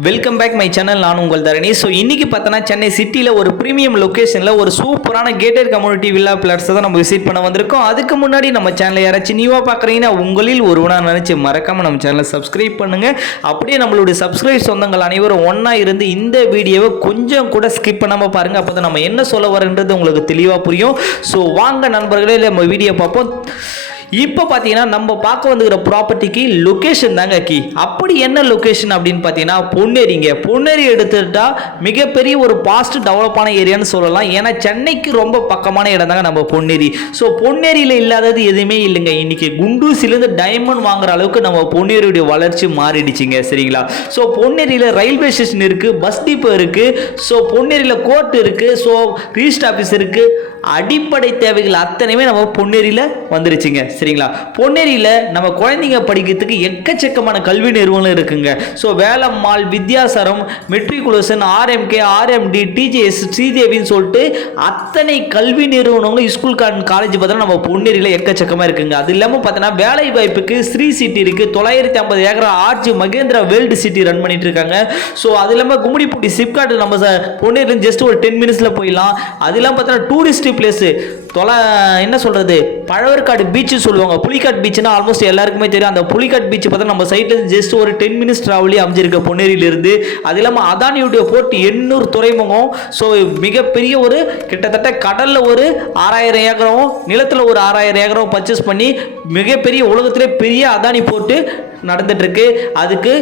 Welcome back my channel. நான் உங்கள் தரணி. So இன்றைக்கி பார்த்தோன்னா சென்னை சிட்டியில் ஒரு ப்ரீமியம் லொக்கேஷனில் ஒரு சூப்பரான கேட்டட் கம்யூனிட்டி வில்லா பிளாட்ஸை தான் நம்ம விசிட் பண்ண வந்திருக்கோம். அதுக்கு முன்னாடி நம்ம சேனலை யாராச்சும் நியூவாக பார்க்குறீங்கன்னா உங்களில் ஒருவனாக நினச்சி மறக்காமல் நம்ம சேனலை சப்ஸ்கிரைப் பண்ணுங்கள். அப்படியே நம்மளுடைய சப்ஸ்கிரைப் சொந்தங்கள் அனைவரும் ஒன்றா இருந்து இந்த வீடியோவை கொஞ்சம் கூட ஸ்கிப் பண்ணாமல் பாருங்கள். அப்போ தான் நம்ம என்ன சொல்ல வரன்றது உங்களுக்கு தெளிவாக புரியும். ஸோ வாங்க நண்பர்களே, நம்ம வீடியோ பார்ப்போம். இப்போ பார்த்தீங்கன்னா நம்ம பார்க்க வந்துக்கிற ப்ராப்பர்ட்டிக்கு லொக்கேஷன் தாங்க கீ. அப்படி என்ன லொக்கேஷன் அப்படின்னு பார்த்தீங்கன்னா பொன்னேரிங்க. பொன்னேரி எடுத்துட்டா மிகப்பெரிய ஒரு பாஸ்ட் டெவலப்பான ஏரியான்னு சொல்லலாம். ஏன்னா சென்னைக்கு ரொம்ப பக்கமான இடம் தாங்க நம்ம பொன்னேரி. ஸோ பொன்னேரியில் இல்லாதது எதுவுமே இல்லைங்க. இன்னைக்கு குண்டூசிலேருந்து டைமண்ட் வாங்குற அளவுக்கு நம்ம பொன்னேரியுடைய வளர்ச்சி மாறிடுச்சுங்க. சரிங்களா? ஸோ பொன்னேரியில் ரயில்வே ஸ்டேஷன் இருக்குது, பஸ் டிப்போ இருக்குது, ஸோ பொன்னேரியில் கோர்ட் இருக்குது, ஸோ ரிஜிஸ்டர் ஆஃபீஸ் இருக்குது. அடிப்படை தேவைகள் அத்தனையுமே நம்ம பொன்னேரியில் வந்துருச்சுங்க. சரிங்களா? பொன்னேரியில் நம்ம குழந்தைங்க படிக்கிறதுக்கு எக்கச்சக்கமான கல்வி நிறுவனம் இருக்குங்க. So Velammal, Vidyashram, matriculation, RMK, RMD, TJS, ஸ்ரீதேவின்னு சொல்லிட்டு அத்தனை கல்வி நிறுவனங்களும் ஸ்கூல் காலேஜ் பார்த்தோன்னா நம்ம பொன்னேரியில் எக்கச்சக்கமாக இருக்குங்க. அது இல்லாமல் பார்த்தோன்னா வேலை வாய்ப்புக்கு ஸ்ரீ சிட்டி இருக்குது. 950 ஏக்கர் ஆர்ஜி மகேந்திரா வேர்ல்டு சிட்டி ரன் பண்ணிட்டு இருக்காங்க. ஸோ அது இல்லாமல் கும்மிடிப்பூண்டி சிப்காட் நம்ம பொன்னேரியில் ஜஸ்ட் ஒரு 10 மினிட்ஸில் போயிடலாம். அது இல்லாமல் பார்த்தோன்னா டூரிஸ்ட் பிளேஸ் என்ன சொல்றது, பழவர்காடு பீச் சொல்லுவாங்க. புலிக்காட் பீச்னா ஆல்மோஸ்ட் எல்லாருக்குமே தெரியும். அந்த புலிக்காட் பீச் பார்த்தா நம்ம சைட்ல ஜஸ்ட் ஒரு 10 மினிட்ஸ் டிராவலி அமைஞ்சிருக்க பொன்னேரியிலிருந்து. அது இல்லாமல் அதானியுடைய போர்ட் 800 துறைமுகம். ஸோ மிகப்பெரிய ஒரு கிட்டத்தட்ட கடல்ல ஒரு 6000 ஏக்கரும் நிலத்தில் ஒரு 6000 ஏக்கரும் பர்ச்சேஸ் பண்ணி மிகப்பெரிய உலகத்திலே பெரிய அதானி போர்ட்டு நடந்துட்டு இருக்கு. அதுக்கு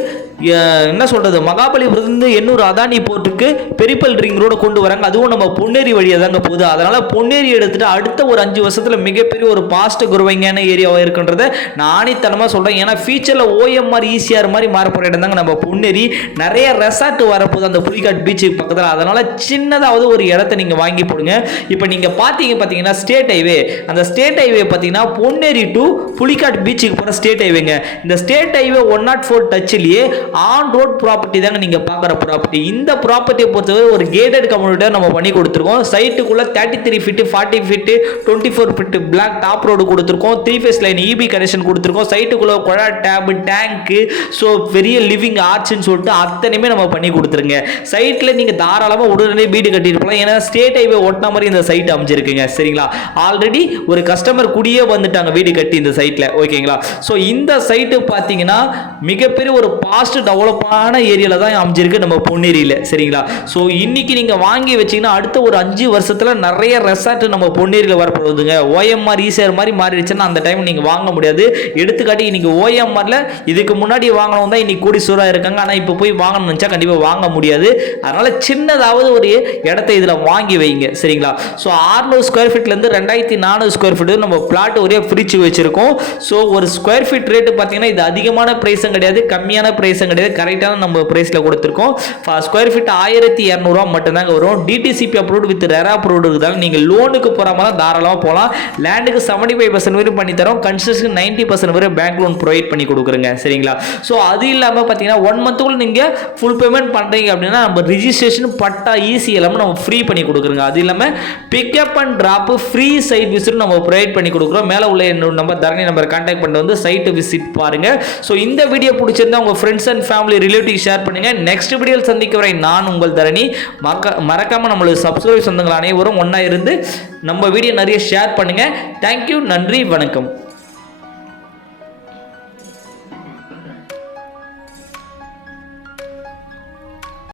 என்ன சொல்றது, மகாபலிபுரத்துலேருந்து 800 அதானி போர்ட்டுக்கு பெரிப்பல் ரிங் ரோட கொண்டு வராங்க. அதுவும் நம்ம பொன்னேரி வழியாக தாங்க போகுது. அதனால பொன்னேரி எடுத்துட்டு அடுத்த ஒரு 5 வருஷத்துல மிகப்பெரிய ஒரு பாஸ்ட் குரோவிங்கான ஏரியாவாக இருக்குன்றத நான் ஆணித்தனமாக சொல்றேன். ஏன்னா ஃபியூச்சர்ல ஓஎம்ஆர் ஈசிஆர் மாதிரி மாறப்போற இடம் தாங்க நம்ம பொன்னேரி. நிறைய ரெசார்ட் வரப்போகுது அந்த புலிகாட் பீச்சுக்கு பக்கத்தில். அதனால சின்னதாவது ஒரு இடத்த நீங்க வாங்கி போடுங்க. இப்போ நீங்க பார்த்தீங்கன்னா ஸ்டேட் ஹைவே, அந்த ஸ்டேட் ஹைவே பார்த்தீங்கன்னா பொன்னேரி டு புலிகாட் பீச்சுக்கு போகிற ஸ்டேட் ஹைவேங்க. இந்த ஸ்டேட் ஹைவே 104 டச்சிலேயே ஆன் ரோட் ப்ராப்பர்ட்டி தாங்க நீங்க பார்க்குற ப்ராப்பர்ட்டி. இந்த ப்ராப்பர்ட்டியை பொறுத்தவரை ஒரு கேட்டட் கம்யூனிட்டியாக நம்ம பண்ணி கொடுத்துருக்கோம். சைட்டுக்குள்ள 33 feet, 40 feet, 24 feet black top road கொடுத்துருக்கோம். 3 ஃபேஸ் லைன் இபி கனெக்ஷன் கொடுத்துருக்கோம். சைட்டுக்குள்ள குழா டேப், டேங்க், ஸோ பெரிய லிவிங் ஆர்ச்னு சொல்லிட்டு அத்தனையுமே நம்ம பண்ணி கொடுத்துருங்க. சைட்டில் நீங்கள் தாராளமாக உடனே வீடு கட்டிட்டு போகலாம். ஏன்னா ஸ்டேட் ஹைவே ஒட்டின மாதிரி இந்த சைட் அமைஞ்சிருக்குங்க. சரிங்களா? ஆல்ரெடி ஒரு கஸ்டமர் கூடியே வந்துட்டாங்க வீடு கட்டி இந்த சைட்டில். ஓகேங்களா? ஸோ இந்த சைட்டு பார்த்தீங்கன்னா மிகப்பெரிய ஒரு பாஸ்ட் டெவலப்பான ஏரியால தான் அமைஞ்சிருக்கு நம்ம பொன்னேரியில். சரிங்களா? ஸோ இன்னைக்கு நீங்க வாங்கி வச்சீங்கன்னா அடுத்த ஒரு 5 வருஷத்துல நிறைய ரெசார்ட் நம்ம பொன்னேரியில் வரப்போகுதுங்க. ஓஎம்ஆர் ஈசிஆர் மாதிரி மாறிடுச்சுன்னா அந்த டைம் நீங்க வாங்க முடியாது. எடுத்துக்காட்டி இன்னைக்கு ஓஎம்ஆர்ல இதுக்கு முன்னாடி வாங்கணும் தான் இன்னைக்கு கோடீஸ்வரா இருக்காங்க. ஆனா இப்போ போய் வாங்கணும்னு நினைச்சா கண்டிப்பா வாங்க முடியாது. அதனால சின்னதாவது ஒரு இடத்தை இதுல வாங்கி வைங்க. சரிங்களா? ஸோ 600 ஸ்கொயர் ஃபீட்ல இருந்து 2400 ஸ்கொயர் ஃபீட் நம்ம பிளாட் ஒரே பிரிச்சு வச்சிருக்கோம். ஸோ ஒரு ஸ்கொயர் ஃபீட் ரேட்டு பார்த்தீங்கன்னா இது அதிகமான பிரைஸும் கிடையாது, கம்மியான பிரைஸும் கிடையாது, கரெக்டான நம்ம பிரைஸ்ல கொடுத்துருக்கோம். ஸ்கொயர் ஃபீட் 1200 ரூபா மட்டும்தாங்க வரும். DTCP approved with RERA approved இருக்குதாங்க. நீங்க லோனுக்கு போற மாதிரி தாராளமாக போகலாம். லேண்டுக்கு 75% வரை பண்ணி தரோம். கன்ஸ்ட்ரக்ஷன் 90% வரை பேங்க் லோன் ப்ரொவைட் பண்ணி கொடுக்குறோங்க. சரிங்களா? ஸோ அது இல்லாமல் பார்த்தீங்கன்னா 1 மந்த்துக்குள்ள நீங்க ஃபுல் பேமெண்ட் பண்றீங்க அப்படின்னா நம்ம ரிஜிஸ்ட்ரேஷன் பட்டா ஈஸி எல்லாமே நம்ம ஃப்ரீ பண்ணி கொடுக்குறோங்க. அது இல்லாமல் pickup and drop free site visit நம்ம ப்ரொவைட் பண்ணி கொடுக்குறோம். மேலே உள்ள என்னோட நம்பர் தரணி நம்பர் கான்டாக்ட் பண்ணிட்டு வந்து சைட் விசிட் பாருங்க. ஸோ இந்த வீடியோ பிடிச்சிருந்தா உங்க friends and family relative share பண்ணுங்க. நெக்ஸ்ட் வீடியோவில் சந்திக்க வரை நான் உங்கள் தரணி. மறக்காம நம்மளுடைய சப்ஸ்கிரைப் சொந்தங்கள் அனைவரும் ஒன்றா இருந்து நம்ம வீடியோ நிறைய ஷேர் பண்ணுங்க. தேங்க்யூ, நன்றி, வணக்கம்.